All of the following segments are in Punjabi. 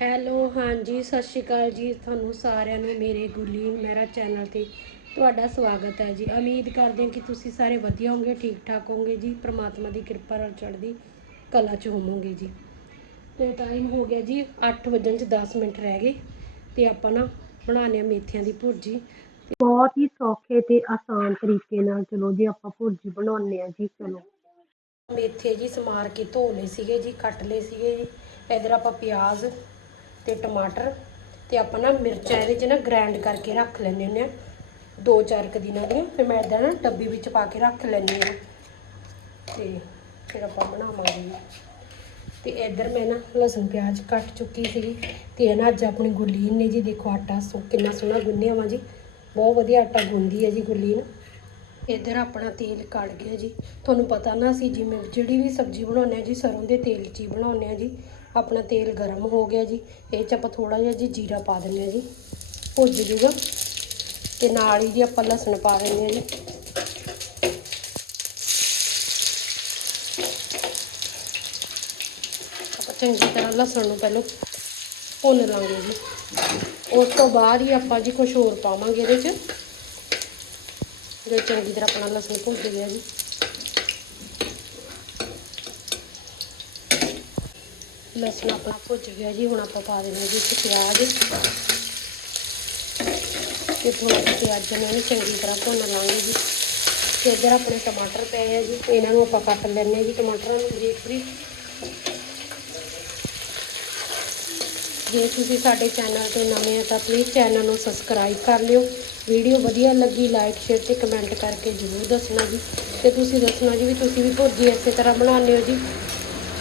ਹੈਲੋ ਹਾਂਜੀ ਸਤਿ ਸ਼੍ਰੀ ਅਕਾਲ ਜੀ ਤੁਹਾਨੂੰ ਸਾਰਿਆਂ ਨੂੰ ਮੇਰੇ ਗੁਰਲੀਨ ਮਹਿਰਾ ਚੈਨਲ ਤੇ ਤੁਹਾਡਾ ਸਵਾਗਤ ਹੈ ਜੀ। ਉਮੀਦ ਕਰਦੇ ਹਾਂ ਕਿ ਤੁਸੀਂ ਸਾਰੇ ਵਧੀਆ ਹੋਵੋਗੇ ਠੀਕ ਠਾਕ ਹੋਵੋਗੇ ਜੀ। ਪ੍ਰਮਾਤਮਾ ਦੀ ਕਿਰਪਾ ਨਾਲ ਚੜ੍ਹਦੀ ਕਲਾ 'ਚ ਹੋਵੋਗੇ ਜੀ। ਤੇ ਟਾਈਮ ਹੋ ਗਿਆ ਜੀ 8 ਵਜਣ 'ਚ 10 ਮਿੰਟ ਰਹਿ ਗਏ ਤੇ ਆਪਾਂ ਨਾ ਬਣਾਉਂਦੇ ਹਾਂ ਮੇਥਿਆਂ ਦੀ ਭੁਰਜੀ। ਬਹੁਤ ਹੀ ਸੌਖੇ ਤੇ ਆਸਾਨ ਤਰੀਕੇ ਨਾਲ ਚਲੋ ਜੀ ਆਪਾਂ ਭੁਰਜੀ ਬਣਾਉਂਦੇ ਆ ਜੀ ਚਲੋ। ਮੇਥੇ ਜੀ ਸਮਾਰ ਕੇ ਧੋ ਲਏ ਸੀਗੇ ਜੀ ਕੱਟ ਲਏ ਸੀਗੇ ਜੀ। ਇਧਰ ਆਪਾਂ ਪਿਆਜ਼ ਤੇ ਟਮਾਟਰ ਤੇ ਆਪਾਂ ਨਾ ਮਿਰਚਾਂ ਇਹਦੇ 'ਚ ਨਾ ਗ੍ਰਾਈਂਡ ਕਰਕੇ ਰੱਖ ਲੈਂਦੇ ਹੁੰਦੇ ਆ ਦੋ ਚਾਰ ਕੁ ਦਿਨਾਂ ਦੀਆਂ, ਫਿਰ ਮੈਂ ਇਦਾਂ ਨਾ ਡੱਬੀ ਵਿੱਚ ਪਾ ਕੇ ਰੱਖ ਲੈਂਦੀ ਆ ਤੇ ਫਿਰ ਆਪਾਂ ਬਣਾਵਾਂਗੇ। ਜੀ ਤੇ ਇਧਰ ਮੈਂ ਨਾ ਲਸਣ ਪਿਆਜ਼ ਕੱਟ ਚੁੱਕੀ ਸੀ ਤੇ ਇਹ ਨਾ ਅੱਜ ਆਪਣੀ ਗੁਰਲੀਨ ਨੇ ਜੀ ਦੇਖੋ ਆਟਾ ਸੋ ਕਿੰਨਾ ਸੋਹਣਾ ਗੁੰਨਿਆ ਵਾ ਜੀ। ਬਹੁਤ ਵਧੀਆ ਆਟਾ ਗੁੰਦੀ ਹੈ ਜੀ ਗੁਰਲੀਨ। ਇੱਧਰ ਆਪਣਾ ਤੇਲ ਕੜ ਗਿਆ ਜੀ। ਤੁਹਾਨੂੰ ਪਤਾ ਨਾ ਅਸੀਂ ਜਿਵੇਂ ਜਿਹੜੀ ਵੀ ਸਬਜ਼ੀ ਬਣਾਉਂਦੇ ਆ ਜੀ, ਸਰੋਂ ਦੇ ਤੇਲ 'ਚ ਹੀ ਬਣਾਉਂਦੇ ਆ ਜੀ। ਆਪਣਾ ਤੇਲ ਗਰਮ ਹੋ ਗਿਆ ਜੀ। ਇਹ 'ਚ ਆਪਾਂ ਥੋੜਾ ਜਿਹਾ ਜੀ ਜੀਰਾ ਪਾ ਦਿੰਦੇ ਆ ਜੀ। ਭੁੱਜ ਜੂਗਾ ਤੇ ਨਾਲ ਹੀ ਜੀ ਆਪਾਂ ਲਸਣ ਪਾ ਦਿੰਦੇ ਆ ਜੀ। ਆਪਾਂ ਚੰਗੀ ਤਰ੍ਹਾਂ ਲਸਣ ਨੂੰ ਪਹਿਲਾਂ ਭੁੰਨ ਲਾਂਗੇ ਜੀ। ਉਸ ਤੋਂ ਬਾਅਦ ਹੀ ਆਪਾਂ ਜੀ ਕੁਝ ਹੋਰ ਪਾਵਾਂਗੇ ਇਹਦੇ 'ਚ। ਜੋ ਚੰਗੀ ਤਰ੍ਹਾਂ ਆਪਣਾ ਲਸਣ ਭੁੱਜ ਗਿਆ ਜੀ। ਲਸਣ ਆਪਣਾ ਭੁੱਜ ਗਿਆ ਜੀ, ਹੁਣ ਆਪਾਂ ਪਾ ਦੇਣਾ ਜੀ ਇਸ ਪਿਆਜ਼। ਤੇ ਥੋੜਾ ਜਿਹਾ ਪਿਆਜ਼ ਨੂੰ ਇਹਨੂੰ ਚੰਗੀ ਤਰ੍ਹਾਂ ਭੁੰਨ ਲਾਂਗੇ ਜੀ। ਤੇ ਇੱਧਰ ਆਪਣੇ ਟਮਾਟਰ ਪਏ ਆ ਜੀ, ਇਹਨਾਂ ਨੂੰ ਆਪਾਂ ਕੱਟ ਲੈਣੇ ਜੀ ਟਮਾਟਰਾਂ ਨੂੰ ਬਰੀਕ ਬਰੀਕ ਜੇ ਤੁਸੀਂ ਸਾਡੇ ਚੈਨਲ ਤੇ ਨਵੇਂ ਆ ਤਾਂ ਪਲੀਜ਼ ਚੈਨਲ ਨੂੰ ਸਬਸਕ੍ਰਾਈਬ ਕਰ ਲਿਓ। ਵੀਡੀਓ ਵਧੀਆ ਲੱਗੀ ਲਾਈਕ ਸ਼ੇਅਰ ਤੇ ਕਮੈਂਟ ਕਰਕੇ ਜ਼ਰੂਰ ਦੱਸਣਾ ਜੀ। ਤੇ ਤੁਸੀਂ ਦੱਸਣਾ ਜੀ ਵੀ ਤੁਸੀਂ ਵੀ ਭੁਰਜੀ ਇਸੇ ਤਰ੍ਹਾਂ ਬਣਾਉਂਦੇ ਹੋ ਜੀ।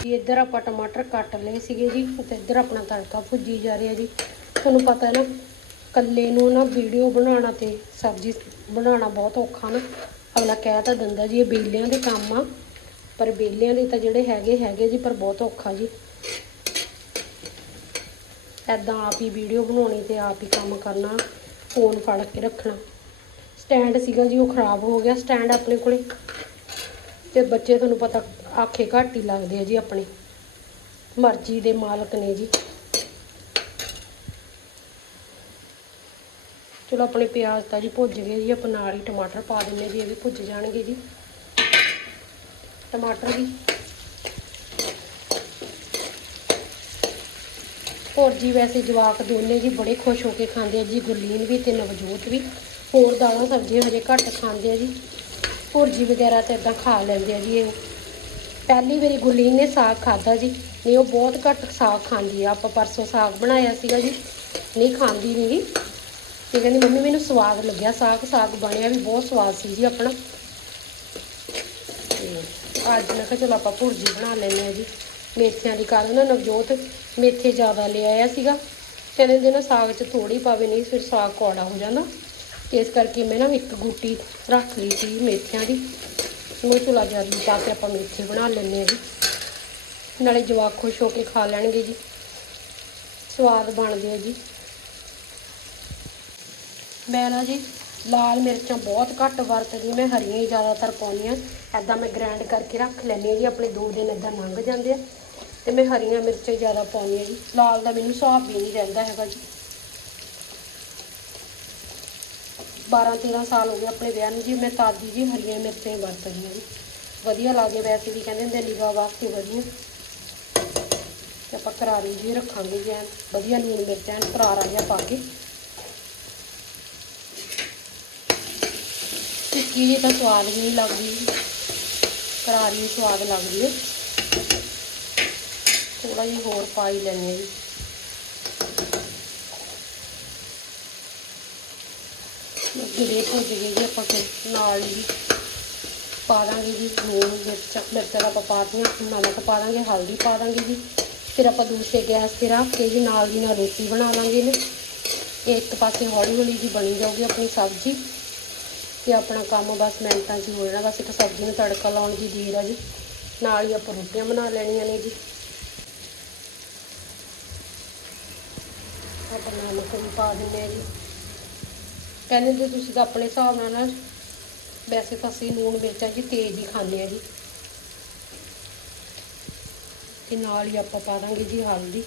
ਜੀ, ਇੱਧਰ ਆਪਾਂ ਟਮਾਟਰ ਕੱਟ ਲਏ ਸੀਗੇ ਜੀ ਤੇ ਇੱਧਰ ਆਪਣਾ ਤੜਕਾ ਭੁੱਜੀ ਜਾ ਰਿਹਾ ਜੀ। ਤੁਹਾਨੂੰ ਪਤਾ ਨਾ ਕੱਲੇ ਨੂੰ ਨਾ ਵੀਡੀਓ ਬਣਾਉਣਾ ਤੇ ਸਬਜ਼ੀ ਬਣਾਉਣਾ ਬਹੁਤ ਔਖਾ ਨਾ। ਅਗਲਾ ਕਹਿ ਤਾਂ ਦਿੰਦਾ ਜੀ, ਇਹ ਬੇਲਿਆਂ ਦੇ ਕੰਮ ਆ। ਪਰ ਬੇਲਿਆਂ ਦੇ ਤਾਂ ਜਿਹੜੇ ਹੈਗੇ ਹੈਗੇ ਜੀ, ਪਰ ਬਹੁਤ ਔਖਾ ਜੀ। ਐਦਾਂ ਆਪ ਹੀ ਵੀਡੀਓ ਬਣਾਉਣੀ ਤੇ ਆਪ ਹੀ ਕੰਮ ਕਰਨਾ, ਫੋਨ ਫੜ ਕੇ ਰੱਖਣਾ। ਸਟੈਂਡ ਸੀਗਾ ਜੀ, ਉਹ ਖਰਾਬ ਹੋ ਗਿਆ। ਸਟੈਂਡ ਆਪਣੇ ਕੋਲੇ। ਤੇ ਬੱਚੇ, ਤੁਹਾਨੂੰ ਪਤਾ ਆਖੇ ਘੱਟ ਹੀ ਲੱਗਦੇ ਆ ਜੀ ਆਪਣੇ। ਮਰਜ਼ੀ ਦੇ ਮਾਲਕ ਨੇ ਜੀ। ਚਲੋ ਆਪਣੇ ਪਿਆਜ਼ ਤਾਂ ਜੀ ਭੁੱਜ ਗਏ ਜੀ, ਆਪਾਂ ਨਾਲ ਹੀ ਟਮਾਟਰ ਪਾ ਦਿੰਨੇ ਜੀ, ਇਹ ਵੀ ਭੁੱਜ ਜਾਣਗੇ ਜੀ। ਟਮਾਟਰ ਵੀ। ਹੋਰ ਜੀ ਵੈਸੇ ਜਵਾਕ ਦੋਨੇ ਜੀ ਬੜੇ ਖੁਸ਼ ਹੋ ਕੇ ਖਾਂਦੇ ਆ ਜੀ, ਗੁਰਲੀਨ ਵੀ ਤੇ ਨਵਜੋਤ ਵੀ। ਹੋਰ ਦਾਲਾਂ ਸਬਜ਼ੀਆਂ ਹਜੇ ਘੱਟ ਖਾਂਦੇ ਆ ਜੀ। ਭੁਰਜੀ ਵਗੈਰਾ ਤਾਂ ਇਦਾਂ ਖਾ ਲੈਂਦੇ ਆ ਜੀ, ਇਹ ਪਹਿਲੀ ਵਾਰੀ ਗੁਰਲੀਨ ਨੇ ਸਾਗ ਖਾਦਾ ਜੀ। ਨਹੀਂ, ਉਹ ਬਹੁਤ ਘੱਟ ਸਾਗ ਖਾਂਦੀ ਆ। ਆਪਾਂ ਪਰਸੋਂ ਸਾਗ ਬਣਾਇਆ ਸੀਗਾ ਜੀ। ਨਹੀਂ, ਖਾਂਦੀ ਨਹੀਂ ਤੇ ਕਹਿੰਦੀ, ਮੰਮੀ, ਮੈਨੂੰ ਸਵਾਦ ਲੱਗਿਆ ਸਾਗ। ਸਾਗ ਬਣਿਆ ਵੀ ਬਹੁਤ ਸਵਾਦ ਸੀ ਜੀ ਆਪਣਾ। ਤੇ ਅੱਜ ਮੈਂ ਕਿਹਾ, ਚਲੋ ਆਪਾਂ ਭੁਰਜੀ ਬਣਾ ਲੈਂਦੇ ਆ ਜੀ। ਮੇਥਿਆਂ ਦੀ ਕੱਲ ਨਾ ਨਵਜੋਤ ਮੇਥੇ ਜ਼ਿਆਦਾ ਲੈ ਆਇਆ ਸੀਗਾ। ਕਹਿੰਦੇ ਦੇ ਨਾ, ਸਾਗ 'ਚ ਥੋੜੀ ਪਾਵੇ, ਨਹੀਂ ਫਿਰ ਸਾਗ ਕੌੜਾ ਹੋ ਜਾਂਦਾ। ਤੇ ਇਸ ਕਰਕੇ ਮੈਂ ਨਾ ਇੱਕ ਗੁੱਟੀ ਰੱਖ ਲਈ ਸੀ ਮੇਥਿਆਂ ਦੀ। ਉਹ ਚੁਲਾ ਜਾਰੀ ਪਾ ਕੇ ਆਪਾਂ ਮੇਥੇ ਬਣਾ ਲੈਂਦੇ ਆ ਜੀ। ਨਾਲੇ ਜਵਾਕ ਖੁਸ਼ ਹੋ ਕੇ ਖਾ ਲੈਣਗੇ ਜੀ। ਸਵਾਦ ਬਣਦੇ ਆ ਜੀ। ਮੈਂ ਨਾ ਜੀ, ਲਾਲ ਮਿਰਚਾਂ ਬਹੁਤ ਘੱਟ ਵਰਤਦੀ, ਮੈਂ ਹਰੀਆਂ ਹੀ ਜ਼ਿਆਦਾਤਰ ਪਾਉਂਦੀ ਆ ਐਦਾਂ ਮੈਂ ਗ੍ਰਾਈਂਡ ਕਰਕੇ ਰੱਖ ਲੈਂਦੀ ਆ ਜੀ, ਆਪਣੇ ਦੋ ਦਿਨ ਐਦਾਂ ਲੰਘ ਜਾਂਦੇ ਆ। ਤੇ ਮੈਂ ਹਰੀਆਂ ਮਿਰਚਾਂ ਜ਼ਿਆਦਾ ਪਾਉਂਦੀ ਆ ਜੀ। ਲਾਲ ਦਾ ਮੈਨੂੰ ਹਿਸਾਬ ਵੀ ਨਹੀਂ ਰਹਿੰਦਾ ਹੈਗਾ ਜੀ। 12 13 ਸਾਲ ਹੋ ਗਏ ਆਪਣੇ ਵਿਆਹ ਨੂੰ ਜੀ, ਮੈਂ ਤਾਜ਼ੀ ਜੀ ਹਰੀਆਂ ਮਿਰਚਾਂ ਹੀ ਵਰਤਦੀ ਹਾਂ ਜੀ। ਵਧੀਆ ਲੱਗਦੇ ਵੈਸੇ ਵੀ ਕਹਿੰਦੇ ਹੁੰਦੇ ਲਿਵਾ ਵਾਸਤੇ ਵਧੀਆ। ਤੇ ਆਪਾਂ ਕਰਾਰੀ ਜੀ ਰੱਖਾਂਗੇ ਜੀ, ਐਨ ਵਧੀਆ ਲੂਣ ਮਿਰਚਾਂ ਕਰਾਰਾ ਜਿਹਾ ਪਾ ਕੇ। ਟਿੱਕੀ ਜੀ, ਤਾਂ ਸਵਾਦ ਹੀ ਨਹੀਂ ਲੱਗਦੀ। ਕਰਾਰੀ ਸਵਾਦ ਲੱਗਦੀ ਹੈ ਥੋੜਾ ਜਿਹਾ ਹੋਰ ਪਾ ਹੀ ਲੈਣੇ ਜੀ। ਜਿਹੜੇ ਭੁੱਜ ਗਏ ਜੀ ਆਪਾਂ ਫਿਰ ਨਾਲ ਹੀ ਪਾ ਦਾਂਗੇ ਜੀ ਲੂਣ, ਮਿਰਚ, ਮਿਰਚਾਂ ਆਪਾਂ ਪਾ ਦਿੱਤੀਆਂ, ਨਮਕ ਪਾ ਦਾਂਗੇ ਹਲਦੀ ਪਾ ਦਾਂਗੇ ਜੀ। ਫਿਰ ਆਪਾਂ ਦੂਸਰੇ ਗੈਸ ਤੇ ਰੱਖ ਕੇ ਜੀ ਨਾਲ ਦੀ ਨਾਲ ਰੋਟੀ ਬਣਾ ਲਾਂਗੇ ਨੇ ਇੱਕ ਪਾਸੇ ਹੌਲੀ ਹੌਲੀ ਜੀ ਬਣੀ ਜਾਊਗੀ ਆਪਣੀ ਸਬਜ਼ੀ। ਤੇ ਆਪਣਾ ਕੰਮ ਬਸ ਮਿੰਟਾਂ 'ਚ ਹੋ ਜਾਣਾ। ਬਸ ਇੱਕ ਸਬਜ਼ੀ ਨੂੰ ਤੜਕਾ ਲਾਉਣ ਦੀ ਦੇਰ ਆ ਜੀ। ਨਾਲ ਹੀ ਆਪਾਂ ਰੋਟੀਆਂ ਬਣਾ ਲੈਣੀਆਂ ਨੇ ਜੀ। ਆਪਾਂ ਨਮਕ ਵੀ ਪਾ ਦਿੰਦੇ ਆ ਜੀ। ਕਹਿੰਦੇ ਜੇ ਤੁਸੀਂ ਤਾਂ ਆਪਣੇ ਹਿਸਾਬ ਨਾਲ ਨਾ ਵੈਸੇ ਤਾਂ ਅਸੀਂ ਲੂਣ ਮਿਰਚਾਂ ਜੀ ਤੇਜ਼ ਹੀ ਖਾਂਦੇ ਆ ਜੀ। ਤੇ ਨਾਲ ਹੀ ਆਪਾਂ ਪਾ ਦਾਂਗੇ ਜੀ ਹਲਦੀ।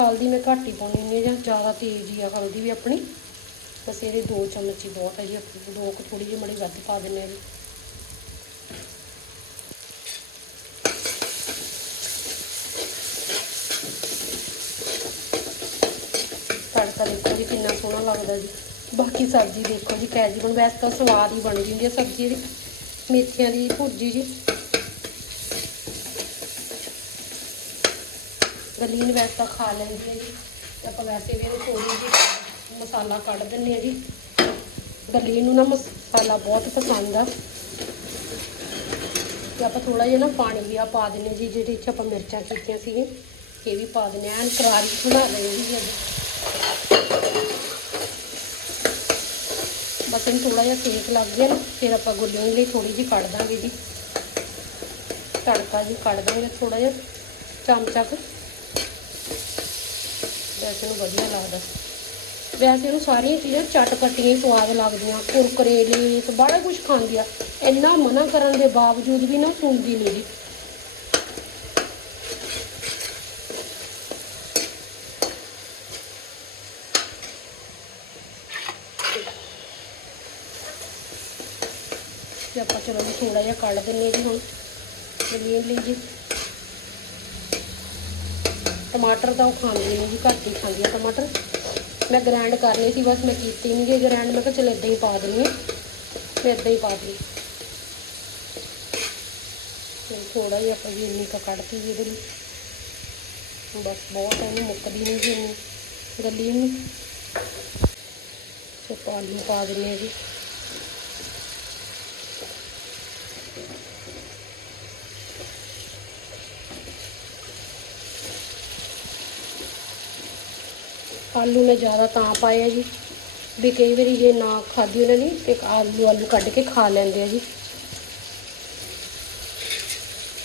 ਹਲਦੀ ਮੈਂ ਘੱਟ ਹੀ ਪਾਉਣੀ ਹੁੰਦੀ ਹੈ ਜਾਂ ਜ਼ਿਆਦਾ ਤੇਜ਼ ਹੀ ਆ ਹਲਦੀ ਵੀ ਆਪਣੀ। ਬਸ ਇਹਦੇ 2 ਚਮਚ ਹੀ ਬਹੁਤ ਹੈ ਜੀ ਆਪਾਂ ਲੋਕ ਕੁ ਥੋੜੀ ਜਿਹੀ ਮੜੀ ਵੱਧ ਪਾ ਦਿੰਦੇ ਹਾਂ ਜੀ ਤੜਕਾ ਦੇਖੋ ਜੀ ਕਿੰਨਾ ਸੋਹਣਾ ਲੱਗਦਾ ਜੀ। ਬਾਕੀ ਸਬਜ਼ੀ ਦੇਖੋ ਜੀ, ਕੈਜੀ ਬਣ, ਵੈਸੇ ਤਾਂ ਸਵਾਦ ਹੀ ਬਣ ਜਾਂਦੀ ਹੈ ਸਬਜ਼ੀ ਦੀ ਮੇਥੀਆਂ ਦੀ ਭੁਰਜੀ ਜੀ। ਗਲੀਨ ਵੈਸੇ ਤਾਂ ਖਾ ਲੈਂਦੀ ਹੈ ਜੀ। ਆਪਾਂ ਵੈਸੇ ਵੀ ਇਹਨੂੰ ਥੋੜੀ ਜਿਹੀ ਮਸਾਲਾ ਕੱਢ ਦਿੰਨੇ ਆ ਜੀ। ਗਲੀਨ ਨੂੰ ਨਾ ਮਸਾਲਾ ਬਹੁਤ ਪਸੰਦ ਆ। ਤੇ ਆਪਾਂ ਥੋੜਾ ਜਿਹਾ ਨਾ ਪਾਣੀ ਵੀ ਆ ਪਾ ਦਿੰਨੇ ਜੀ ਜਿਹੜੇ ਇੱਥੇ ਆਪਾਂ ਮਿਰਚਾਂ ਕੀਤੀਆਂ ਸੀ ਇਹ ਵੀ ਪਾ ਦਿੰਨੇ ਆ। ਕਰਾਰੀ ਬਣਾ ਲਈ ਜੀ। ਬਸ ਇਹਨੂੰ ਥੋੜਾ ਜਿਹਾ ਸੇਕ ਲੱਗ ਗਿਆ ਨਾ, ਫਿਰ ਆਪਾਂ ਗੁੱਲੀਆਂ ਲਈ ਥੋੜੀ ਜਿਹੀ ਕੱਢ ਦਾਂਗੇ ਜੀ। ਤੜਕਾ ਜੀ ਕੱਢ ਦਾਂਗੇ ਥੋੜਾ ਜਿਹਾ, ਚਮਚਾ ਕੁ। ਵੈਸੇ ਨੂੰ ਵਧੀਆ ਲੱਗਦਾ। ਵੈਸੇ ਨੂੰ ਸਾਰੀਆਂ ਚੀਜ਼ਾਂ ਚਟਪਟੀਆਂ ਹੀ ਸਵਾਦ ਲੱਗਦੀਆਂ, ਕੁਰਕਰੇ, ਲੇਸ ਬੜਾ ਕੁਝ ਖਾਂਦੀ ਆ। ਇੰਨਾ ਮਨਾ ਕਰਨ ਦੇ ਬਾਵਜੂਦ ਵੀ ਨਾ ਸੁਣਦੀ ਨਹੀਂ ਜੀ ਤੇ ਆਪਾਂ ਚਲੋ ਜੀ ਥੋੜਾ ਜਿਹਾ ਕੱਢ ਦਿੰਨੇ ਜੀ ਹੁਣ। ਜਲੀਨ ਲਈ ਜੀ। ਟਮਾਟਰ ਤਾਂ ਉਹ ਖਾਂਦੀ ਨਹੀਂ ਜੀ, ਘੱਟ ਹੀ ਖਾਂਦੀ ਆ ਟਮਾਟਰ। ਮੈਂ ਗ੍ਰਾਈਂਡ ਕਰਨੀ ਸੀ, ਬਸ ਮੈਂ ਕੀਤੀ ਨਹੀਂ ਗੀ। ਗ੍ਰਾਈਂਡ ਮੈਂ ਕਿਹਾ ਚਲ ਇਦਾਂ ਹੀ ਪਾ ਦਿੰਨੀ ਆ ਫਿਰ ਇਦਾਂ ਹੀ ਪਾ ਦਿੱਤੀ ਥੋੜਾ ਜਿਹਾ ਆਪਾਂ ਜੀ ਇੰਨੀ ਕੁ ਕੱਢਤੀ ਜੀ ਇਹਦੇ ਲਈ। ਬਸ ਬਹੁਤ ਹੈ ਇਹਨੂੰ ਮੁੱਕਦੀ ਨਹੀਂ ਜੀ ਇੰਨੀ। ਗੱਲੀ ਨੂੰ। ਤੇ ਪਾਣੀ ਪਾ ਦਿੰਨੇ ਆ ਜੀ। ਆਲੂ ਮੈਂ ਜ਼ਿਆਦਾ ਤਾਂ ਪਾਏ ਆ ਜੀ। ਵੀ ਕਈ ਵਾਰੀ ਜੇ ਨਾ ਖਾਧੀ ਉਹਨਾਂ ਨੇ, ਤੇ ਆਲੂ ਆਲੂ ਕੱਢ ਕੇ ਖਾ ਲੈਂਦੇ ਆ ਜੀ।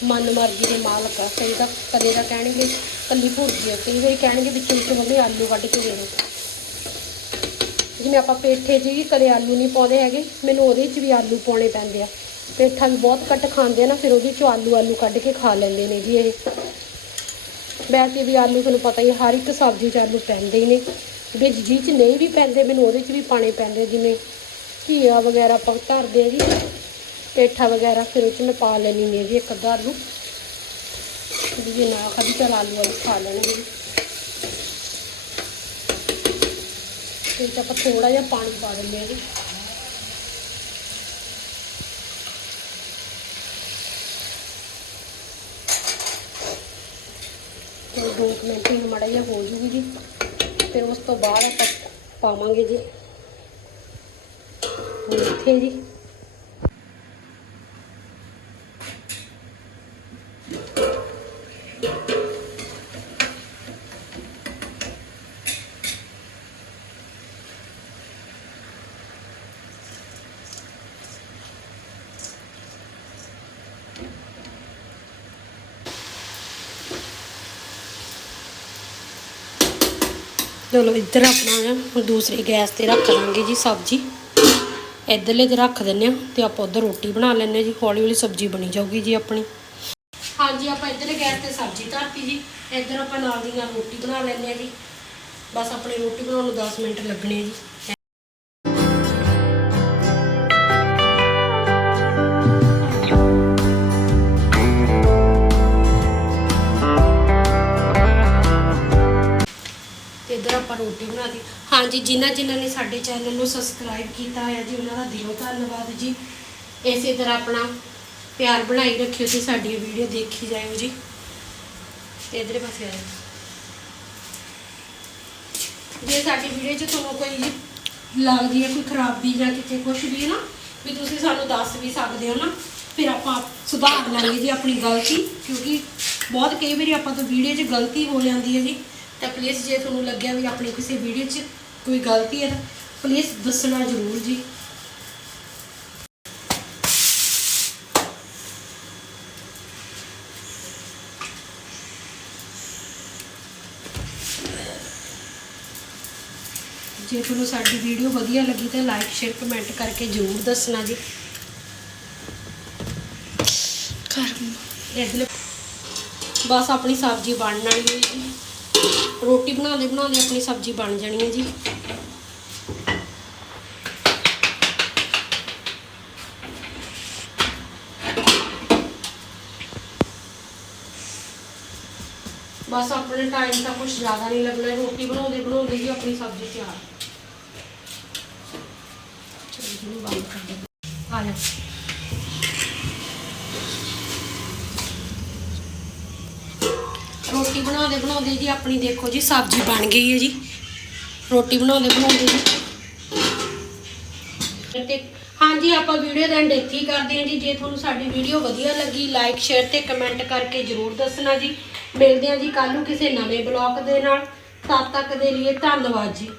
ਮਨ ਮਰਜ਼ੀ ਦੇ ਮਾਲਕ ਆ, ਕਈ ਤਾਂ ਕਦੇ ਤਾਂ ਕਹਿਣਗੇ ਕੱਲੀ ਭੁਰਜੀ ਆ, ਕਈ ਵਾਰੀ ਕਹਿਣਗੇ ਵਿੱਚੋਂ ਵਿੱਚੋਂ ਮੰਮੀ ਆਲੂ ਕੱਢ ਕੇ ਦੇ ਦਿਓ। ਜਿਵੇਂ ਆਪਾਂ ਪੇਠੇ 'ਚ ਵੀ ਕਦੇ ਆਲੂ ਨਹੀਂ ਪਾਉਂਦੇ ਹੈਗੇ, ਮੈਨੂੰ ਉਹਦੇ 'ਚ ਵੀ ਆਲੂ ਪਾਉਣੇ ਪੈਂਦੇ ਆ। ਪੇਠਾ ਵੀ ਬਹੁਤ ਘੱਟ ਖਾਂਦੇ ਆ ਨਾ, ਫਿਰ ਉਹਦੇ 'ਚੋਂ ਆਲੂ ਆਲੂ ਕੱਢ ਕੇ ਖਾ ਲੈਂਦੇ ਨੇ ਜੀ ਇਹ। ਵੈਸੇ ਵੀ ਆਲੂ, ਤੁਹਾਨੂੰ ਪਤਾ ਹੀ ਹਰ ਇੱਕ ਸਬਜ਼ੀ 'ਚ ਆਲੂ ਪੈਂਦੇ ਹੀ ਨੇ। ਵਿੱਚ ਜੀ 'ਚ ਨਹੀਂ ਵੀ ਪੈਂਦੇ, ਮੈਨੂੰ ਉਹਦੇ 'ਚ ਵੀ ਪਾਣੇ ਪੈਂਦੇ, ਜਿਵੇਂ ਘੀਆ ਵਗੈਰਾ ਆਪਾਂ ਧਰਦੇ ਆ ਜੀ, ਪੇਠਾ ਵਗੈਰਾ, ਫਿਰ ਉਹ 'ਚ ਮੈਂ ਪਾ ਲੈਣੀ ਨੇ ਜੀ ਇੱਕ ਅੱਧਾ ਆਲੂ। ਵੀ ਜੇ ਨਾ ਖਾਧੀ, ਚਲ ਆਲੂ ਵਾਲੀ ਖਾ ਲੈਣਗੇ। ਜੀ ਤੇ 'ਚ ਆਪਾਂ ਥੋੜਾ ਜਿਹਾ ਪਾਣੀ ਪਾ ਦਿੰਦੇ ਆ ਜੀ। ਤੇ ਦੋ ਮਿੰਟ ਹੀ ਮੜਾ ਜਿਹਾ ਹੋ ਜੂਗੀ ਜੀ। ਫਿਰ ਉਸ ਤੋਂ ਬਾਅਦ ਆਪਾਂ ਪਾਵਾਂਗੇ ਜੀ। ਮੇਥੇ ਜੀ। ਚਲੋ ਇੱਧਰ ਆਪਣਾ ਨਾ ਹੁਣ ਦੂਸਰੀ ਗੈਸ ਤੇ ਰੱਖ ਦਾਂਗੇ ਜੀ ਸਬਜ਼ੀ। ਇੱਧਰਲੇ ਤੇ ਰੱਖ ਦਿੰਨੇ ਆ ਤੇ ਆਪਾਂ ਉੱਧਰ ਰੋਟੀ ਬਣਾ ਲੈਂਦੇ ਜੀ, ਹੌਲੀ ਹੌਲੀ ਸਬਜ਼ੀ ਬਣੀ ਜਾਊਗੀ ਜੀ ਆਪਣੀ। ਹਾਂਜੀ, ਆਪਾਂ ਇੱਧਰਲੇ ਗੈਸ ਤੇ ਸਬਜ਼ੀ ਧਰਤੀ ਜੀ, ਇੱਧਰ ਆਪਾਂ ਨਾਲ ਦੀ ਨਾਲ ਰੋਟੀ ਬਣਾ ਲੈਂਦੇ ਆ ਜੀ। ਬਸ ਆਪਣੀ ਰੋਟੀ ਬਣਾਉਣ ਨੂੰ 10 ਮਿੰਟ ਲੱਗਣੇ ਜੀ। ਰੋਟੀ ਬਣਾਤੀ। ਹਾਂਜੀ ਜਿਨ੍ਹਾਂ ਜਿਨ੍ਹਾਂ ਨੇ ਸਾਡੇ ਚੈਨਲ ਨੂੰ ਸਬਸਕ੍ਰਾਈਬ ਕੀਤਾ ਹੋਇਆ ਜੀ, ਉਹਨਾਂ ਦਾ ਦਿਲੋਂ ਧੰਨਵਾਦ ਜੀ। ਇਸੇ ਤਰ੍ਹਾਂ ਆਪਣਾ ਪਿਆਰ ਬਣਾਈ ਰੱਖਿਓ ਤੇ ਸਾਡੀ ਵੀਡੀਓ ਦੇਖੀ ਜਾਇਓ ਜੀ। ਤੇ ਇਧਰੇ ਪਾਸੇ ਆ ਜੇ ਸਾਡੀ ਵੀਡੀਓ 'ਚ ਤੁਹਾਨੂੰ ਕੋਈ ਲੱਗਦੀ ਹੈ, ਕੋਈ ਖਰਾਬੀ ਜਾਂ ਕਿਤੇ ਕੁਝ ਵੀ ਨਾ, ਵੀ ਤੁਸੀਂ ਸਾਨੂੰ ਦੱਸ ਵੀ ਸਕਦੇ ਹੋ ਨਾ, ਫਿਰ ਆਪਾਂ ਸੁਧਾਰ ਲਾਂਗੇ ਜੀ ਆਪਣੀ ਗਲਤੀ, ਕਿਉਂਕਿ ਬਹੁਤ ਕਈ ਵਾਰੀ ਆਪਾਂ ਤੋਂ ਵੀਡੀਓ 'ਚ ਗਲਤੀ ਹੋ ਜਾਂਦੀ ਹੈ ਜੀ। ਤਾਂ ਪਲੀਜ਼ ਜੇ ਤੁਹਾਨੂੰ ਲੱਗਿਆ ਵੀ ਆਪਣੀ ਕਿਸੇ ਵੀਡੀਓ 'ਚ ਕੋਈ ਗਲਤੀ ਹੈ ਤਾਂ ਪਲੀਜ਼ ਦੱਸਣਾ ਜ਼ਰੂਰ ਜੀ। ਜੇ ਤੁਹਾਨੂੰ ਸਾਡੀ ਵੀਡੀਓ ਵਧੀਆ ਲੱਗੀ ਤਾਂ ਲਾਈਕ ਸ਼ੇਅਰ ਕਮੈਂਟ ਕਰਕੇ ਜ਼ਰੂਰ ਦੱਸਣਾ ਜੀ। ਕਰ ਬਸ ਆਪਣੀ ਸਬਜ਼ੀ ਬਣਨ ਵਾਲੀ ਹੋਈ ਜੀ। ਰੋਟੀ ਬਣਾਉਂਦੇ ਬਣਾਉਂਦੇ ਆਪਣੀ ਸਬਜ਼ੀ ਬਣ ਜਾਣੀ ਹੈ ਜੀ। ਬਸ ਆਪਣੇ ਟਾਈਮ ਤਾਂ ਕੁਝ ਜ਼ਿਆਦਾ ਨਹੀਂ ਲੱਗਣਾ, ਰੋਟੀ ਬਣਾਉਂਦੇ ਬਣਾਉਂਦੇ ਹੀ ਆਪਣੀ ਸਬਜ਼ੀ ਤਿਆਰ। ਆ ਜਾ ਰੋਟੀ ਬਣਾਉਂਦੇ ਬਣਾਉਂਦੇ ਜੀ, ਆਪਣੀ ਦੇਖੋ ਜੀ, ਸਬਜ਼ੀ ਬਣ ਗਈ ਹੈ ਜੀ। ਰੋਟੀ ਬਣਾਉਂਦੇ ਬਣਾਉਂਦੇ ਜੀ। ਤੇ ਹਾਂਜੀ, ਆਪਾਂ ਵੀਡੀਓ ਦਾ ਐਂਡ ਇੱਥੇ ਹੀ ਕਰਦੇ ਹਾਂ ਜੀ। ਜੇ ਤੁਹਾਨੂੰ ਸਾਡੀ ਵੀਡੀਓ ਵਧੀਆ ਲੱਗੀ ਲਾਈਕ ਸ਼ੇਅਰ ਤੇ ਕਮੈਂਟ ਕਰਕੇ ਜਰੂਰ ਦੱਸਣਾ ਜੀ। ਮਿਲਦੇ ਹਾਂ ਜੀ ਕੱਲ ਨੂੰ ਕਿਸੇ ਨਵੇਂ ਬਲੌਗ ਦੇ ਨਾਲ। ਤਦ ਤੱਕ ਦੇ ਲਈ ਧੰਨਵਾਦ ਜੀ।